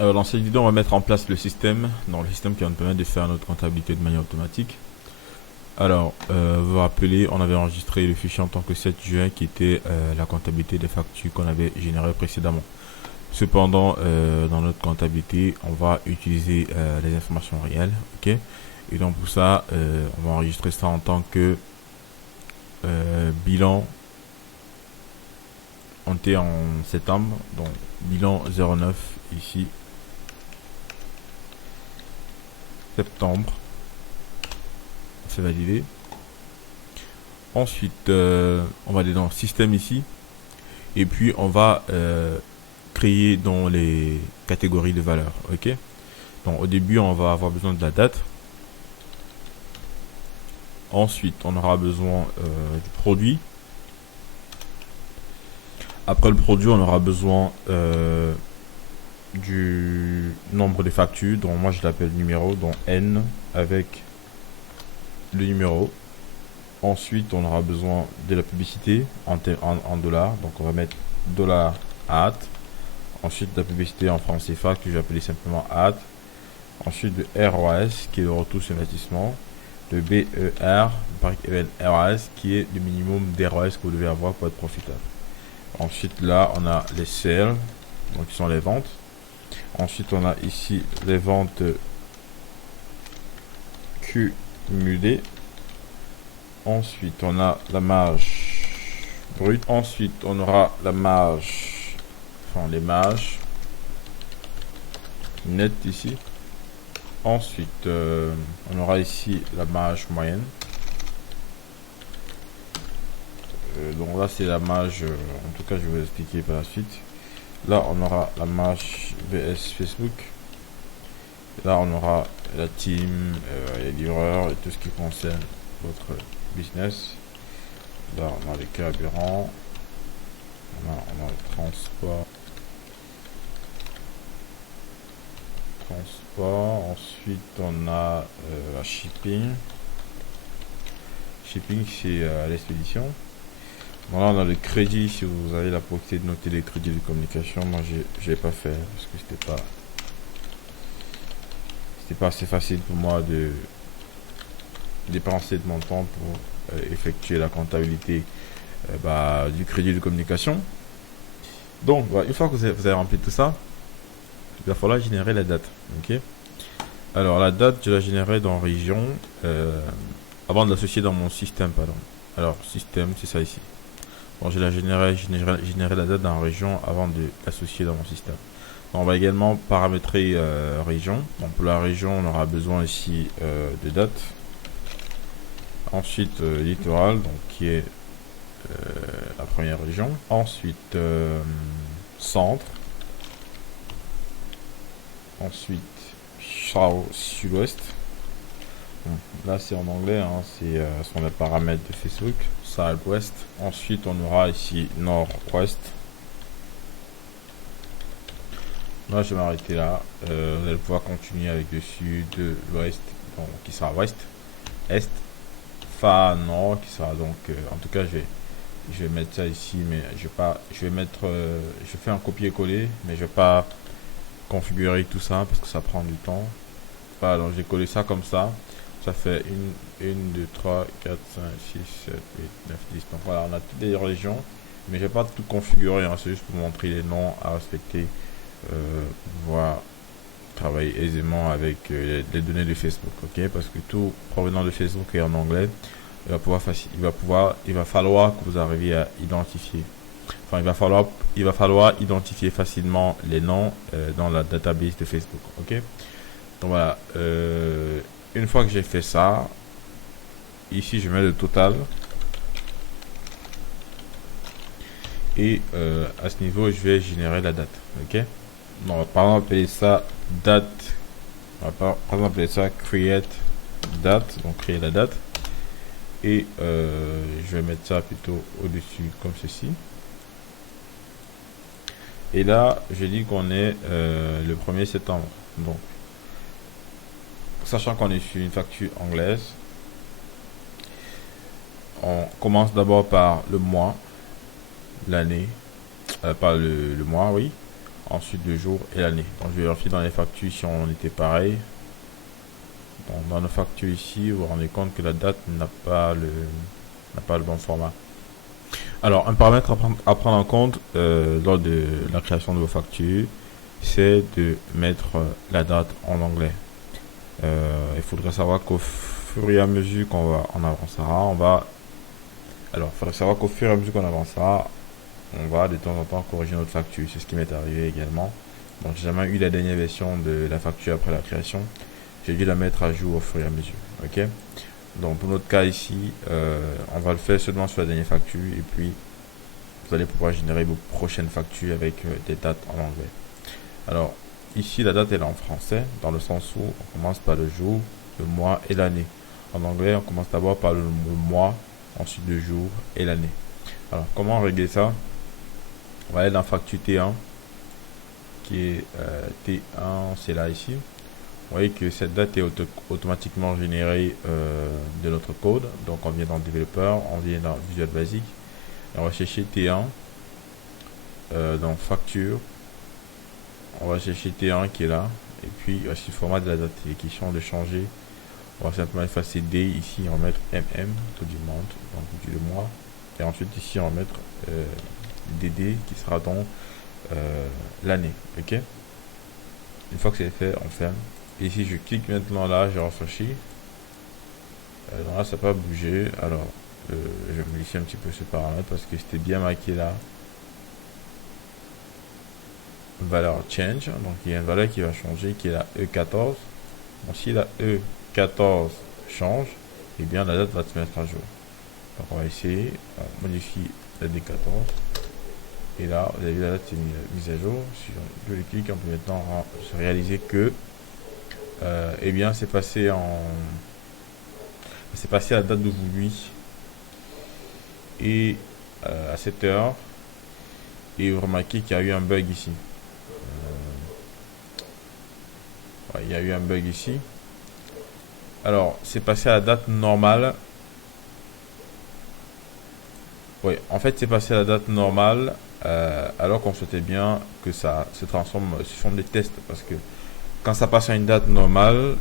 Alors dans cette vidéo, on va mettre en place le système, dans le système qui va nous permettre de faire notre comptabilité de manière automatique. Alors, vous vous rappelez, on avait enregistré le fichier en tant que 7 juin qui était la comptabilité des factures qu'on avait générées précédemment. Cependant, dans notre comptabilité, on va utiliser les informations réelles, ok? Et donc pour ça, on va enregistrer ça en tant que bilan. On était en septembre, donc bilan 09 ici, septembre. On fait valider. Ensuite, on va aller dans système ici, et puis on va créer dans les catégories de valeurs, ok? Donc au début, on va avoir besoin de la date. Ensuite, on aura besoin du produit. Après le produit, on aura besoin du nombre de factures. Donc moi, je l'appelle numéro, donc N avec le numéro. Ensuite, on aura besoin de la publicité en dollars. Donc on va mettre dollar ad. Ensuite, la publicité en francs CFA que je vais appeler simplement ad. Ensuite, le ROS qui est le retour sur investissement. Le BER, ROS qui est le minimum d'ROS que vous devez avoir pour être profitable. Ensuite, là, on a les sales, donc qui sont les ventes. Ensuite, on a ici les ventes cumulées. Ensuite, on a la marge brute. Ensuite, on aura la marge, enfin les marges nettes ici. Ensuite, on aura ici la marge moyenne. Donc là, c'est la marge, en tout cas, je vais vous expliquer par la suite. Là, on aura la marge VS Facebook. Là, on aura la team, les livreurs et tout ce qui concerne votre business. Là, on a les carburants. On a le transport. Ensuite, on a la shipping. Shipping, c'est l'expédition. Bon, là, on a le crédit. Si vous avez la possibilité de noter les crédits de communication, moi, je l'ai pas fait parce que c'était pas assez facile pour moi de dépenser de mon temps pour effectuer la comptabilité du crédit de communication. Donc, une fois que vous avez rempli tout ça, il va falloir générer la date. Ok. Alors, la date, je la générerai dans région avant de l'associer dans mon système. Pardon. Alors, système, c'est ça ici. Bon, je générerai la date dans région avant de l'associer dans mon système. Donc, on va également paramétrer région. Donc, pour la région, on aura besoin ici de date. Ensuite, littoral, donc qui est la première région. Ensuite, centre. Ensuite, sud-ouest. Bon, là, c'est en anglais, hein, c'est ce qu'on a paramètres de Facebook. Southwest. Ensuite, on aura ici nord-ouest. Là, je vais m'arrêter là. Vous allez pouvoir continuer avec le sud, l'ouest, donc qui sera ouest, est, fa nord, qui sera donc. En tout cas, je vais mettre ça ici, mais je vais mettre. Je fais un copier-coller, mais je vais pas configurer tout ça parce que ça prend du temps. Voilà, donc j'ai collé ça comme ça. Ça fait 1, 2, 3, 4, 5, 6, 7, 8, 9, 10. Donc voilà, on a toutes les régions. Mais je vais pas tout configurer, hein, c'est juste pour montrer les noms à respecter. Pouvoir travailler aisément avec les données de Facebook. Ok, parce que tout provenant de Facebook est en anglais. Il va falloir que vous arriviez à identifier. Enfin, il va falloir identifier facilement les noms dans la database de Facebook. Ok. Donc voilà. Une fois que j'ai fait ça, ici je mets le total. Et à ce niveau, je vais générer la date. Ok. On va par exemple appeler ça date. On va par exemple appeler ça create date. Donc créer la date. Et je vais mettre ça plutôt au-dessus comme ceci. Et là, je dis qu'on est le 1er septembre. Donc, sachant qu'on est sur une facture anglaise, on commence d'abord par le mois, l'année, par le mois, oui. ensuite le jour et l'année. Donc je vais vérifier dans les factures si on était pareil. Donc, dans nos factures ici, vous vous rendez compte que la date n'a pas le bon format. Alors, un paramètre à prendre en compte lors de la création de vos factures, c'est de mettre la date en anglais. Il faudrait savoir qu'au fur et à mesure qu'on avancera, on va de temps en temps corriger notre facture. C'est ce qui m'est arrivé également. Donc, j'ai jamais eu la dernière version de la facture après la création. J'ai dû la mettre à jour au fur et à mesure. Ok. Donc, pour notre cas ici, on va le faire seulement sur la dernière facture et puis vous allez pouvoir générer vos prochaines factures avec des dates en anglais. Alors, ici, la date elle est en français, dans le sens où on commence par le jour, le mois et l'année. En anglais, on commence d'abord par le mois, ensuite le jour et l'année. Alors, comment régler ça? On va aller dans facture T1, qui est T1, c'est là ici. Vous voyez que cette date est automatiquement générée de notre code. Donc, on vient dans développeur, on vient dans Visual Basic. Et on va chercher T1 dans facture. On va chercher T1 qui est là. Et puis, voici le format de la date. Il est question de changer. On va simplement effacer D ici. On va mettre MM, tout du monde, donc du mois. Et ensuite, ici, on va mettre DD qui sera donc l'année. Ok. Une fois que c'est fait, on ferme. Et si je clique maintenant là, je rafraîchis. Donc là, ça n'a pas bougé. Alors, je vais modifier un petit peu ce paramètre parce que c'était bien marqué là. Valeur change. Donc, il y a une valeur qui va changer qui est la E14. Donc, si la E14 change, et bien la date va se mettre à jour. Donc, on va essayer. On modifie la D14. Et là, vous avez vu la date est mise à jour. Si je le clique, on peut maintenant se réaliser que eh bien c'est passé à la date d'aujourd'hui et à 7 heures. Et vous remarquez qu'il y a eu un bug ici. Il y a eu un bug ici. Alors, c'est passé à la date normale. Oui, en fait, c'est passé à la date normale alors qu'on souhaitait bien que ça se transforme sous forme de test. Parce que quand ça passe à une date normale,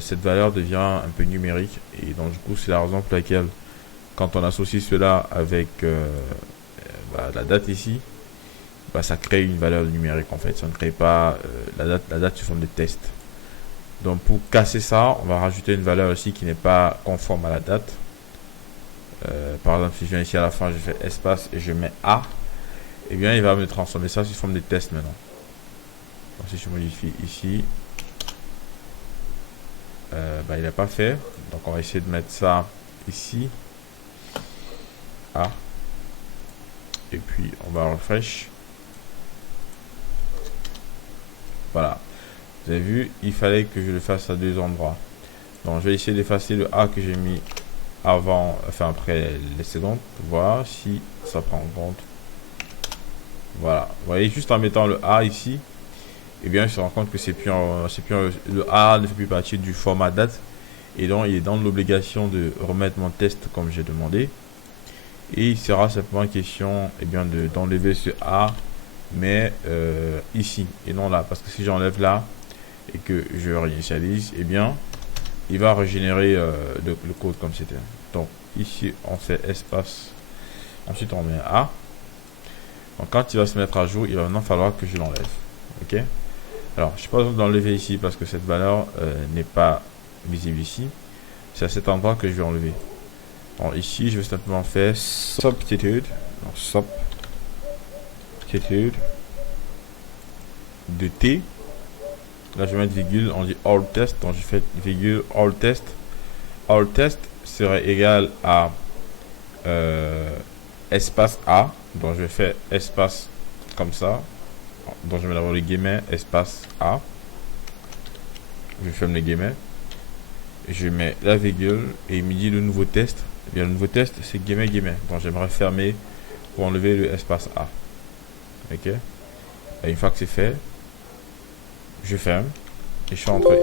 cette valeur devient un peu numérique. Et donc, du coup, c'est la raison pour laquelle, quand on associe cela avec la date ici, ça crée une valeur numérique en fait. Ça ne crée pas la date sous forme de test. Donc, pour casser ça, on va rajouter une valeur aussi qui n'est pas conforme à la date. Par exemple, si je viens ici à la fin, je fais espace et je mets A, et bien, il va me transformer ça sous forme de test maintenant. Donc, si je modifie ici, il n'a pas fait. Donc, on va essayer de mettre ça ici. A. Et puis, on va refresh. Voilà. Vous avez vu, il fallait que je le fasse à deux endroits. Donc, je vais essayer d'effacer le A que j'ai mis avant, enfin après les secondes, pour voir si ça prend en compte. Voilà. Vous voyez, juste en mettant le A ici, et bien, je me rends compte que le A ne fait plus partie du format date. Et donc, il est dans l'obligation de remettre mon test comme j'ai demandé. Et il sera simplement question d'enlever ce A, mais ici, et non là. Parce que si j'enlève là, et que je réinitialise, et bien, il va régénérer le code comme c'était. Donc, ici, on fait espace. Ensuite, on met un A. Donc, quand il va se mettre à jour, il va maintenant falloir que je l'enlève. Ok. Alors, je n'ai pas besoin d'enlever ici parce que cette valeur n'est pas visible ici. C'est à cet endroit que je vais enlever. Alors, ici, je vais simplement faire substitute. Donc, substitute de T. Là, je vais mettre virgule. On dit all test. Donc, je fais virgule all test. All test serait égal à espace A. Donc, je vais faire espace comme ça. Donc, je vais d'abord le guillemets, espace A. Je ferme les guillemets. Je mets la virgule et il me dit le nouveau test. Eh bien, le nouveau test, c'est guillemets, guillemets. Donc, j'aimerais fermer pour enlever le espace A. Ok. Et une fois que c'est fait, je ferme et je suis entré.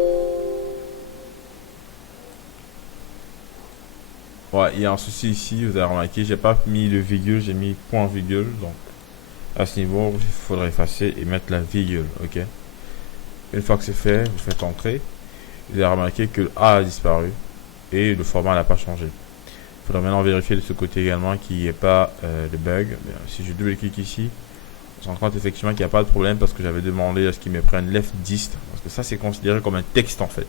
Ouais, il y a un souci ici. Vous avez remarqué, j'ai pas mis le virgule, j'ai mis point virgule. Donc, À ce niveau, il faudra effacer et mettre la virgule, ok. Une fois que c'est fait, vous faites entrer. Vous allez remarquer que le A a disparu et le format n'a pas changé. Il faudra maintenant vérifier de ce côté également qu'il n'y ait pas de bug. Bien, si je double-clique ici, on se rend compte effectivement qu'il n'y a pas de problème parce que j'avais demandé à ce qu'il me prenne left dist. Parce que ça, c'est considéré comme un texte en fait.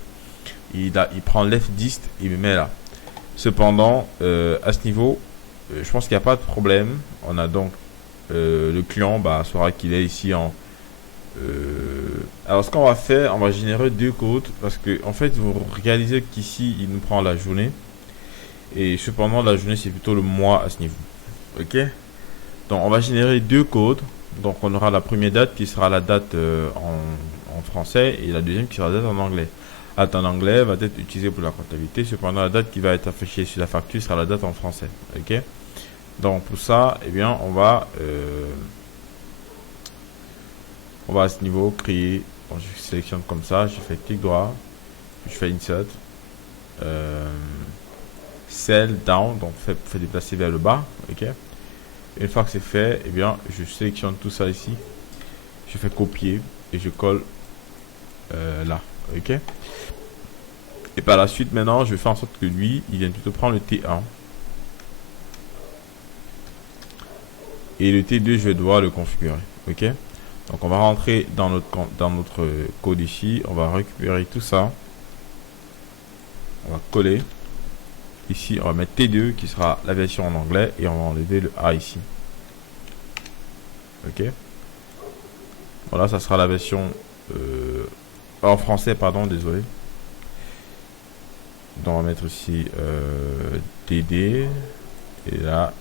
Il prend left dist, il me met là. Cependant, à ce niveau, je pense qu'il n'y a pas de problème. On a donc le client saura qu'il est ici en. Alors, ce qu'on va faire, on va générer deux codes parce que en fait, vous réalisez qu'ici, il nous prend la journée. Et cependant, la journée, c'est plutôt le mois à ce niveau. Ok. Donc, on va générer deux codes. Donc, on aura la première date qui sera la date en français et la deuxième qui sera la date en anglais. La date en anglais va être utilisée pour la comptabilité. Cependant, la date qui va être affichée sur la facture sera la date en français. Ok. Donc, pour ça, eh bien, on va à ce niveau créer. Bon, je sélectionne comme ça. Je fais clic droit. Je fais insert. Cell down. Donc, fait déplacer vers le bas. Ok. Une fois que c'est fait, eh bien, je sélectionne tout ça ici. Je fais copier et je colle là. Ok. Et par la suite, maintenant, je fais en sorte que lui, il vienne plutôt prendre le T1. Et le T2, je vais devoir le configurer. Ok. Donc, on va rentrer dans notre code ici. On va récupérer tout ça. On va coller. Ici, on va mettre T2 qui sera la version en anglais. Et on va enlever le A ici. Ok. Voilà, ça sera la version en français, pardon, désolé. Donc, on va mettre ici TD. Et là,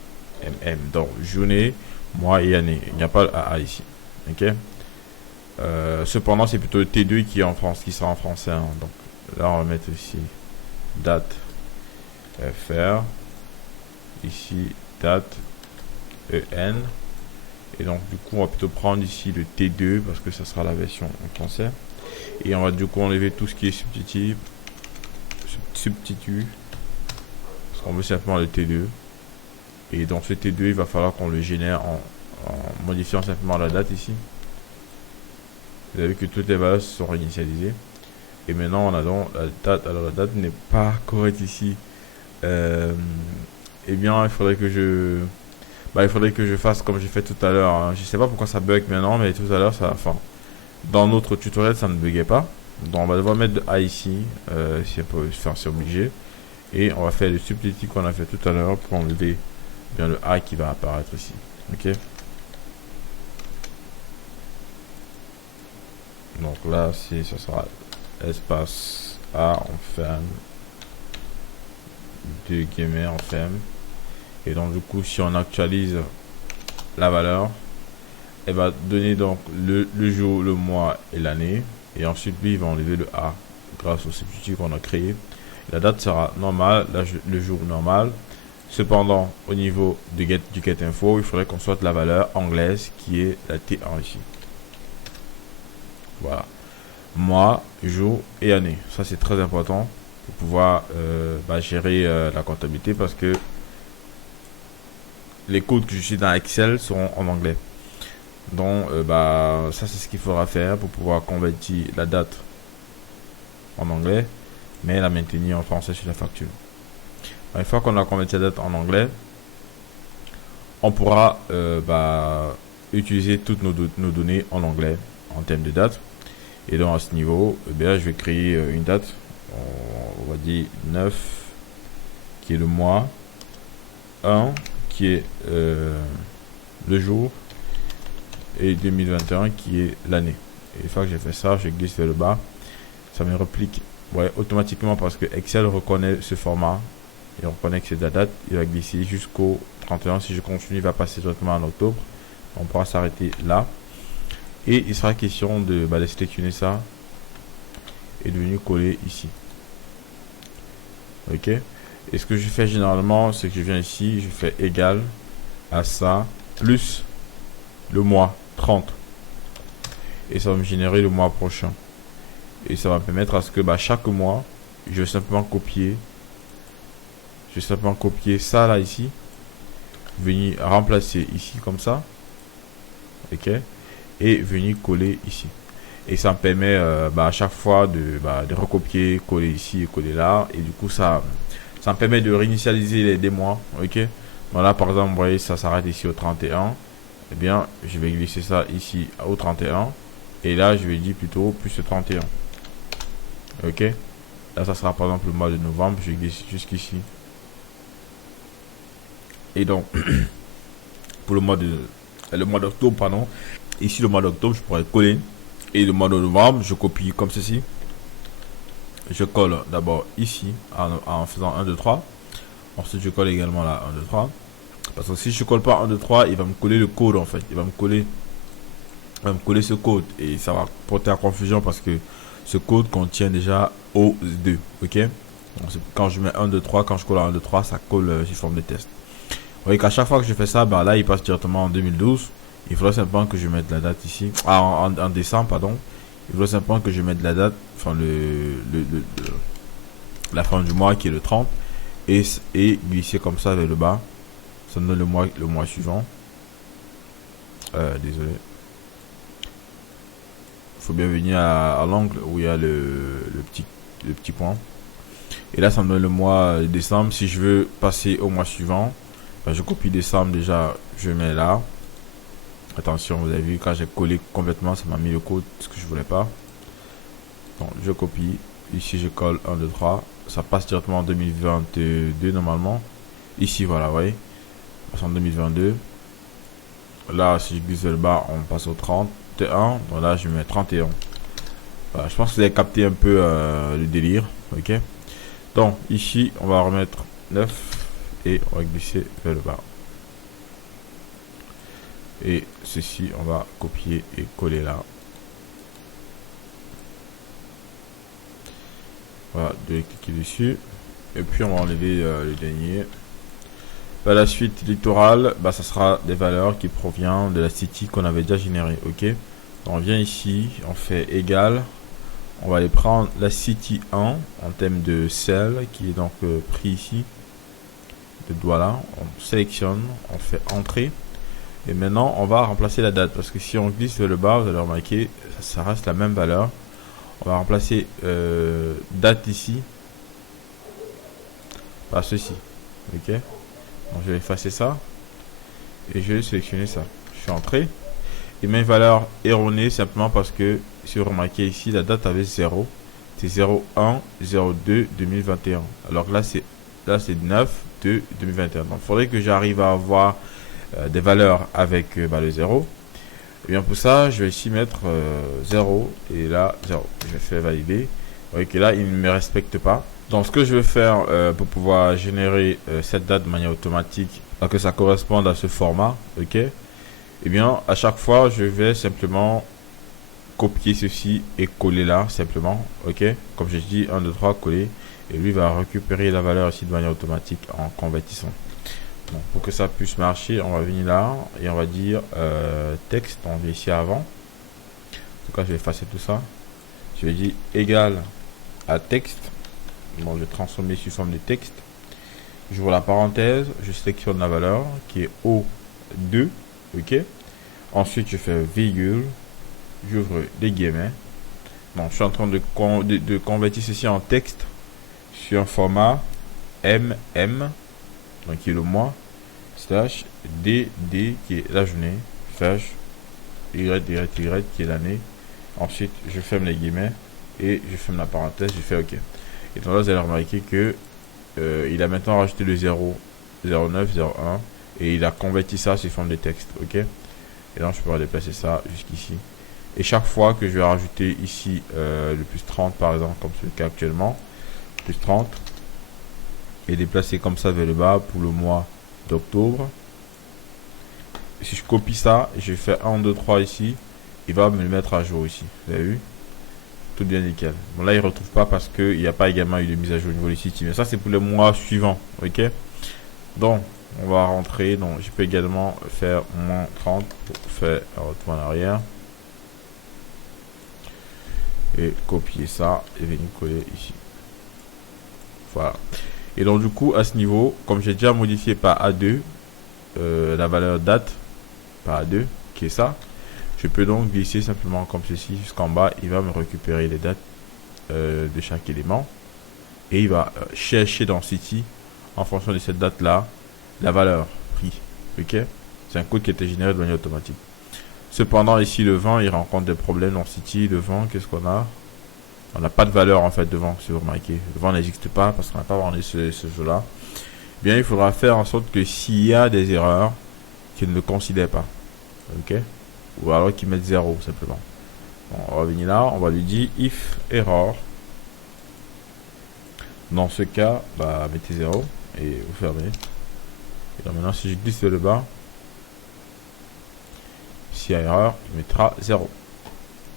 MM. Donc, journée, mois et année. Il n'y a pas le AA ici. Ok. Cependant, c'est plutôt le T2 qui est en France, qui sera en français. Hein. Donc, là, on va mettre ici date FR. Ici, date EN. Et donc, du coup, on va plutôt prendre ici le T2 parce que ça sera la version en français. Et on va du coup enlever tout ce qui est substitut. Parce qu'on veut simplement le T2. Et dans ce T2, il va falloir qu'on le génère en modifiant simplement la date ici. Vous avez vu que toutes les valeurs sont réinitialisées. Et maintenant, on a donc la date. Alors, la date n'est pas correcte ici. Eh bien, il faudrait que je fasse comme j'ai fait tout à l'heure. Hein. Je sais pas pourquoi ça bug maintenant, mais tout à l'heure, dans notre tutoriel, ça ne buguait pas. Donc, on va devoir mettre de A ici. C'est obligé. Et on va faire le substitut qu'on a fait tout à l'heure pour enlever bien le A qui va apparaître ici. Ok. Donc là, ça sera espace A, on ferme. 2 guillemets, on ferme. Et donc du coup, si on actualise la valeur, elle va donner donc le jour, le mois et l'année. Et ensuite, lui, il va enlever le A grâce au substitut qu'on a créé. La date sera normale, le jour normal. Cependant, au niveau du get info, il faudrait qu'on sorte la valeur anglaise qui est la T1 ici. Voilà. Mois, jour et année. Ça, c'est très important pour pouvoir gérer la comptabilité parce que les codes que je suis dans Excel seront en anglais. Donc, ça, c'est ce qu'il faudra faire pour pouvoir convertir la date en anglais, mais la maintenir en français sur la facture. Une fois qu'on a converti la date en anglais, on pourra utiliser toutes nos données en anglais en termes de date. Et donc à ce niveau, je vais créer une date. On va dire 9 qui est le mois, 1 qui est le jour et 2021 qui est l'année. Et une fois que j'ai fait ça, je glisse vers le bas. Ça me réplique automatiquement parce que Excel reconnaît ce format. Et on reconnaît que c'est la date. Il va glisser jusqu'au 31. Si je continue, il va passer directement en octobre. On pourra s'arrêter là. Et il sera question de sélectionner ça et de venir coller ici. Ok. Et ce que je fais généralement, c'est que je viens ici, je fais égal à ça plus le mois 30. Et ça va me générer le mois prochain. Et ça va me permettre à ce que chaque mois, je vais simplement copier. Ça là ici. Venir remplacer ici comme ça. ok, et venir coller ici. Et ça me permet à chaque fois de recopier, coller ici et coller là. Et du coup, ça me permet de réinitialiser des mois. Ok. Voilà, par exemple, vous voyez, ça s'arrête ici au 31. Eh bien, je vais glisser ça ici au 31. Et là, je vais dire plutôt plus le 31. Ok. Là, ça sera par exemple le mois de novembre. Je glisse jusqu'ici. Et donc, pour le mois d'octobre, pardon. Ici, le mois d'octobre, je pourrais coller. Et le mois de novembre, je copie comme ceci. Je colle d'abord ici en faisant 1, 2, 3. Ensuite, je colle également là 1, 2, 3. Parce que si je colle pas 1, 2, 3, il va me coller le code en fait. Il va me coller ce code. Et ça va porter à confusion parce que ce code contient déjà O2. Ok. Donc, quand je mets 1, 2, 3, quand je colle à 1, 2, 3, ça colle sous forme de test. Vous voyez qu'à chaque fois que je fais ça, ben là, il passe directement en 2012. Il faudrait simplement que je mette la date ici. En décembre, pardon. Il faudrait simplement que je mette la date, enfin la fin du mois qui est le 30. Et glisser comme ça vers le bas. Ça me donne le mois suivant. Désolé. Il faut bien venir à l'angle où il y a le petit point. Et là, ça me donne le mois de décembre. Si je veux passer au mois suivant, ben, je copie décembre déjà. Je mets là. Attention, vous avez vu, quand j'ai collé complètement, ça m'a mis le code, ce que je voulais pas. Donc, je copie. Ici, je colle 1, 2, 3. Ça passe directement en 2022 normalement. Ici, voilà, vous voyez. On passe en 2022. Là, si je glisse vers le bas, on passe au 31. Donc là, je mets 31. Voilà, je pense que vous avez capté un peu le délire. Ok. Donc, ici, on va remettre 9. Et on va glisser vers le bas. Et ceci, on va copier et coller là. Voilà, de cliquer dessus. Et puis, on va enlever le dernier. Par la suite, littoral, bah, ça sera des valeurs qui proviennent de la city qu'on avait déjà générée. Ok. Donc, on vient ici, on fait égal. On va aller prendre la city 1 en termes de cell qui est donc pris ici. De doigt là. On sélectionne, on fait entrée. Et maintenant, on va remplacer la date. Parce que si on glisse vers le bas, vous allez remarquer, ça reste la même valeur. On va remplacer date ici par ceci. Ok. Donc, je vais effacer ça. Et je vais sélectionner ça. Je suis entré. Et mes valeurs erronées simplement parce que, si vous remarquez ici, la date avait 0. C'est 01/02/2021. Alors que là, c'est 9/2/2021. Donc, il faudrait que j'arrive à avoir des valeurs avec le 0. Et bien pour ça, je vais ici mettre 0 et là 0. Je vais faire valider. Vous voyez que là, il ne me respecte pas. Donc ce que je vais faire pour pouvoir générer cette date de manière automatique, pour que ça corresponde à ce format, ok. Et bien à chaque fois, je vais simplement copier ceci et coller là, simplement, ok. Comme je dis, 1, 2, 3, coller. Et lui va récupérer la valeur ici de manière automatique en convertissant. Bon, pour que ça puisse marcher, on va venir là et on va dire texte. On vient ici avant. En tout cas, je vais effacer tout ça. Je vais dire égal à texte. Bon, je vais transformer sous forme de texte. J'ouvre la parenthèse. Je sélectionne la valeur qui est O2. Ok. Ensuite, je fais virgule. J'ouvre des guillemets. Bon, je suis en train de convertir ceci en texte sur un format MM. Donc, qui est le mois. Slash DD qui est la journée. Slash YYY qui est l'année. Ensuite, je ferme les guillemets. Et je ferme la parenthèse. Je fais OK. Et donc là, vous allez remarquer que il a maintenant rajouté le 0, 09, 01. Et il a converti ça sous forme de texte. OK. Et donc, je peux déplacer ça jusqu'ici. Et chaque fois que je vais rajouter ici le plus 30 par exemple, comme celui qu'il y a actuellement, plus 30, et déplacer comme ça vers le bas pour le mois d'octobre. Si je copie ça, je fais 1, 2, 3 ici, il va me le mettre à jour ici. Vous avez vu? Tout bien nickel. Bon, là, il ne retrouve pas parce qu'il n'y a pas également eu de mise à jour au niveau du site. Mais ça, c'est pour le mois suivant. Ok. Donc, on va rentrer. Donc, je peux également faire moins 30 pour faire un retour en arrière. Et copier ça et venir coller ici. Voilà. Et donc, du coup, à ce niveau, comme j'ai déjà modifié par A2, la valeur date par A2, qui est ça, Je peux donc glisser simplement comme ceci jusqu'en bas. Il va me récupérer les dates de chaque élément. Et il va chercher dans City, en fonction de cette date-là, la valeur prix. Ok? C'est un code qui a été généré de manière automatique. Cependant, ici, le vent, il rencontre des problèmes dans City. Le vent, qu'est-ce qu'on a? On n'a pas de valeur, en fait, de vent, si vous remarquez. Le vent n'existe pas parce qu'on n'a pas vendu ce jeu-là. Bien, il faudra faire en sorte que s'il y a des erreurs, qu'il ne le considère pas. Ok? Ou alors qu'il mette 0, simplement. Bon, on va venir là, on va lui dire if error. Dans ce cas, bah, mettez 0 et vous fermez. Et là, maintenant, si je glisse vers le bas, s'il y a erreur, il mettra 0.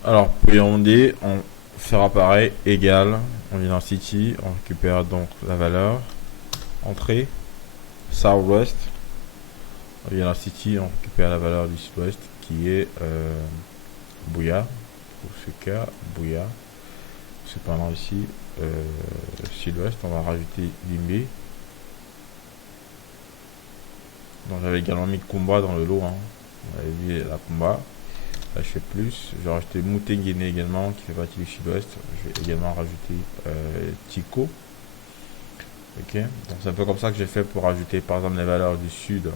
Alors, pour y remonter, on fera pareil, égal. On vient dans City, on récupère donc la valeur. Entrée, Southwest. On vient dans City, on récupère la valeur du Sud-Ouest qui est Bouya. Pour ce cas, Bouya. Cependant, ici, Sud-Ouest, on va rajouter Limbe. Donc, j'avais également mis Kumba dans le lot. Hein. On avait vu la Kumba. Là, je fais plus. Je vais rajouter Moutenguine également, qui fait partie du Sud-Ouest. Je vais également rajouter Tico. Ok. Donc, c'est un peu comme ça que j'ai fait pour rajouter, par exemple, les valeurs du Sud.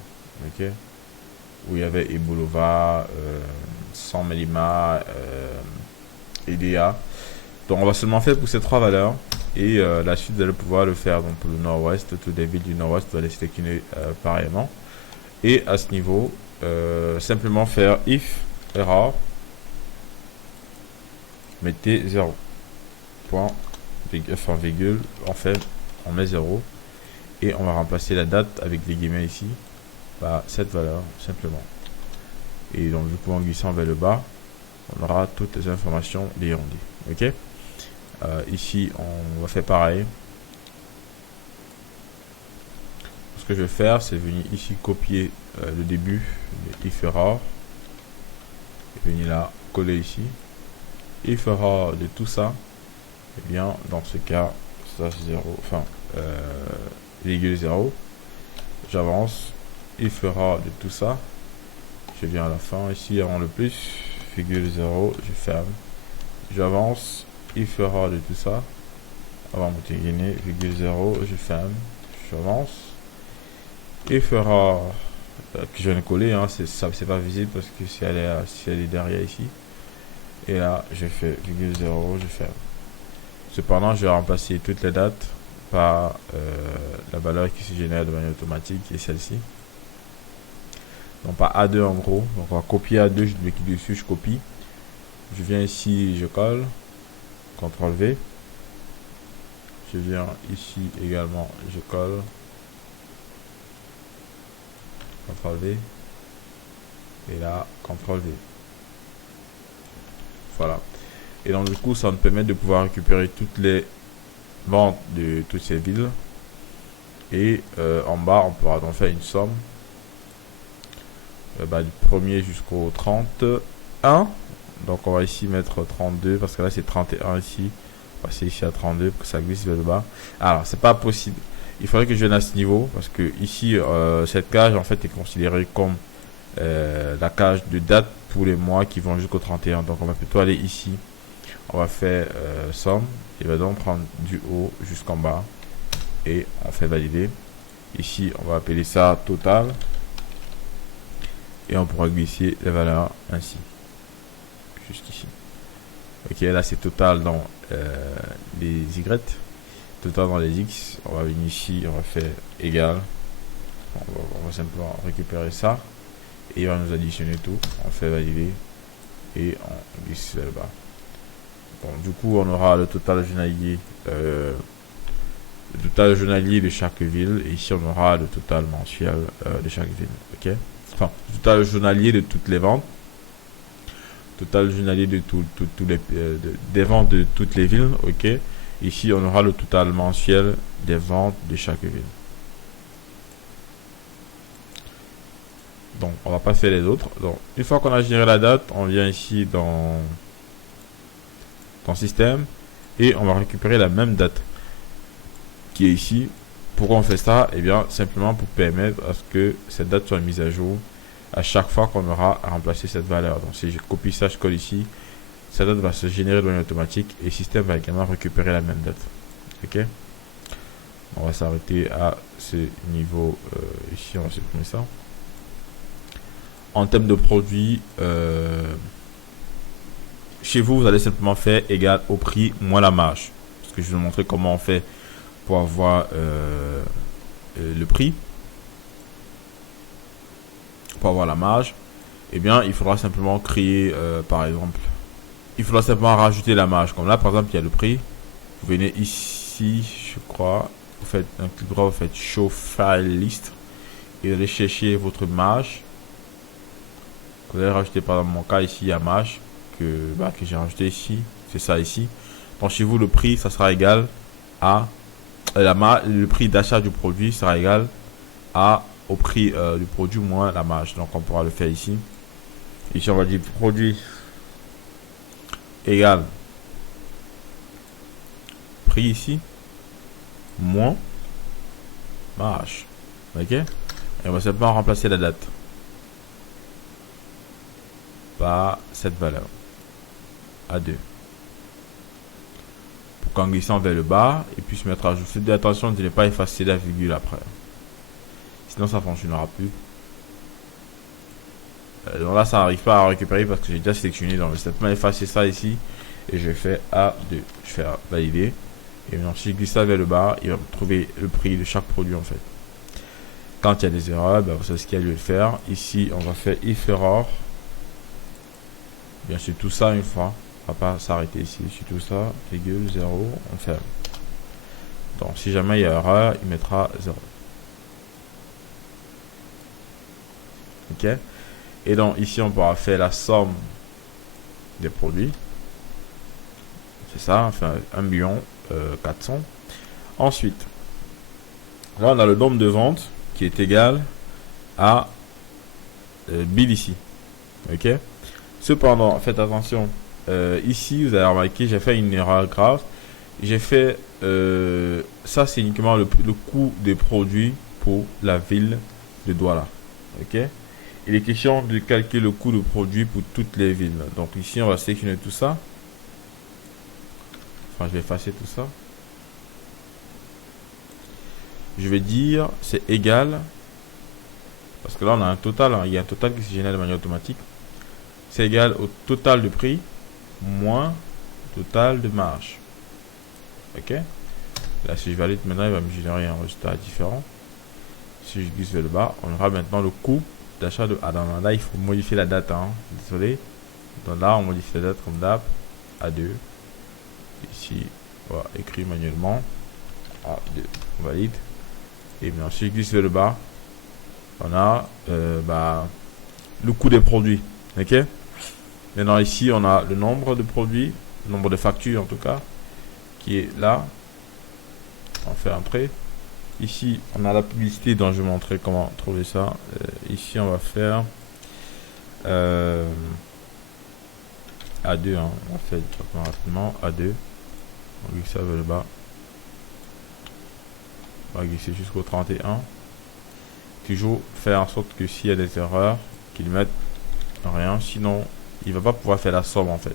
Ok. Où il y avait Ebulova, San Melima, EDA. Donc, on va seulement faire pour ces trois valeurs. Et la suite, vous allez pouvoir le faire donc, pour le nord-ouest. Toutes les villes du nord-ouest, vous allez sélectionner pareillement. Et à ce niveau, simplement faire if error, mettez 0. Point, enfin virgule, en fait, on met 0. Et on va remplacer la date avec des guillemets ici par cette valeur, simplement. Et donc, du coup, en glissant vers le bas, on aura toutes les informations des rendus. Ok? Ici, on va faire pareil. Ce que je vais faire, c'est venir ici copier le début de if error. Et venir là, coller ici. If error de tout ça, et bien, dans ce cas, ça c'est 0, enfin, virgule 0. J'avance. If error de tout ça. Je viens à la fin ici avant le plus, virgule 0, je ferme. J'avance. If error de tout ça. Avant Moutenguine, virgule 0, je ferme. J'avance. If error que je viens de coller, hein, c'est pas visible parce que si elle est derrière ici. Et là, je fais virgule 0, je ferme. Cependant, je vais remplacer toutes les dates par la valeur qui se génère de manière automatique, qui est celle-ci. Donc par A2 en gros. Donc on va copier A2, je clique dessus, je copie. Je viens ici, je colle. CTRL V. Je viens ici également, je colle. CTRL V. Et là, CTRL V. Voilà. Et donc du coup, ça nous permet de pouvoir récupérer toutes les ventes de toutes ces villes. Et en bas, on pourra donc faire une somme. Du 1er jusqu'au 31. Donc on va ici mettre 32 parce que là c'est 31 ici. On va passer ici à 32 pour que ça glisse vers le bas. Alors c'est pas possible. Il faudrait que je vienne à ce niveau parce que ici cette cage en fait est considérée comme la cage de date pour les mois qui vont jusqu'au 31. Donc on va plutôt aller ici. On va faire somme. Il va donc prendre du haut jusqu'en bas et on fait valider. Ici on va appeler ça total. Et on pourra glisser les valeurs ainsi. Jusqu'ici. Ok, là c'est total dans les Y. Total dans les X. On va venir ici, on va faire égal. On va simplement récupérer ça. Et il va nous additionner tout. On fait valider. Et on glisse vers le bas. Bon, du coup, on aura le total journalier. Le total journalier de chaque ville. Et ici, on aura le total mensuel de chaque ville. Ok. Enfin, total journalier de toutes les ventes. Total journalier de des ventes de toutes les villes. Ok. Ici, on aura le total mensuel des ventes de chaque ville. Donc, on va pas faire les autres. Donc, une fois qu'on a généré la date, on vient ici dans système et on va récupérer la même date qui est ici. Pourquoi on fait ça? Eh bien, simplement pour permettre à ce que cette date soit mise à jour à chaque fois qu'on aura remplacé cette valeur. Donc si je copie ça, je colle ici, cette date va se générer de manière automatique et le système va également récupérer la même date. Ok, on va s'arrêter à ce niveau ici, on va supprimer ça. En termes de produit, chez vous, vous allez simplement faire égal au prix moins la marge. Parce que je vais vous montrer comment on fait pour avoir le prix. Pour avoir la marge, eh bien, il faudra simplement créer, par exemple, il faudra simplement rajouter la marge. Comme là, par exemple, il y a le prix. Vous venez ici, je crois, vous faites un clic droit, vous faites Show File List et vous allez chercher votre marge. Vous allez rajouter, par exemple, mon cas ici, il y a marge que j'ai rajouté ici. C'est ça ici. Donc, chez vous, le prix, ça sera égal à le prix d'achat du produit sera égal à au prix du produit moins la marge. Donc, on pourra le faire ici. Ici, on va dire produit égal prix ici moins marge. Ok, et on va simplement remplacer la date par cette valeur A2 pour qu'en glissant vers le bas et puis se mettre à jour. Faites attention de ne pas effacer la virgule après, sinon ça fonctionnera plus. Donc là ça n'arrive pas à récupérer parce que j'ai déjà sélectionné. Donc je vais simplement effacer ça ici et je fais A2, je fais valider et maintenant si je glisse ça vers le bas, il va me trouver le prix de chaque produit en fait. Quand il y a des erreurs, vous savez ce qu'il y a lieu de faire. Ici on va faire if error, bien sûr tout ça une fois, on va pas s'arrêter ici sur tout ça, virgule 0, on ferme. Donc si jamais il y a erreur, il mettra 0. Ok, et donc ici on pourra faire la somme des produits, c'est ça, enfin 1 400 000. Ensuite là on a le nombre de ventes qui est égal à bill ici. Ok, cependant faites attention, ici vous allez remarquer j'ai fait une erreur grave. J'ai fait ça, c'est uniquement le coût des produits pour la ville de Douala. Ok, il est question de calculer le coût de produit pour toutes les villes. Donc ici on va sélectionner tout ça. Enfin je vais effacer tout ça. Je vais dire c'est égal, parce que là on a un total, hein, il y a un total qui se génère de manière automatique. C'est égal au total de prix moins total de marge. Ok, là si je valide maintenant il va me générer un résultat différent. Si je glisse vers le bas, on aura maintenant le coût d'achat de... Ah non, là il faut modifier la date, hein. Désolé. Donc là on modifie la date comme d'hab, A2. Ici on va écrire manuellement A2, on valide. Et bien si je glisse vers le bas, on a le coût des produits. Ok, maintenant ici on a le nombre de produits, le nombre de factures en tout cas, qui est là. On fait entrer. Ici on a la publicité dont je vais montrer comment trouver ça. Ici on va faire A2, hein. On va faire rapidement A2. On glisse ça vers le bas. On va glisser jusqu'au 31. Toujours faire en sorte que s'il y a des erreurs, qu'il mette rien, sinon il va pas pouvoir faire la somme en fait.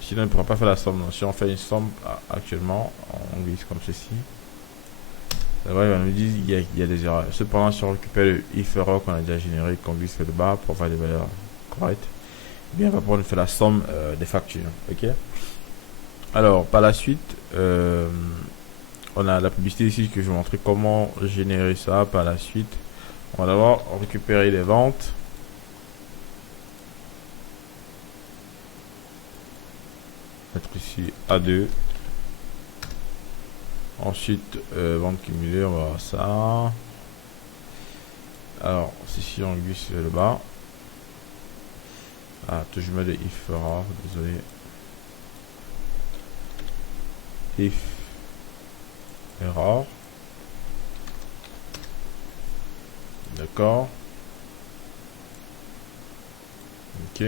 Sinon il ne pourra pas faire la somme. Donc, si on fait une somme actuellement, on glisse comme ceci. Là, il va nous dire il y a des erreurs. Cependant, si on récupère le if error qu'on a déjà généré, qu'on glisse vers le bas pour avoir des valeurs correctes, eh bien, on va pouvoir nous faire la somme des factures. Ok. Alors, par la suite, on a la publicité ici que je vais vous montrer comment générer ça par la suite. On va d'abord récupérer les ventes. Mettre ici A2. Ensuite, vente cumulée, on va voir ça. Alors, ici on glisse vers le bas. Ah, je mets le if error, désolé. If error. D'accord. Ok.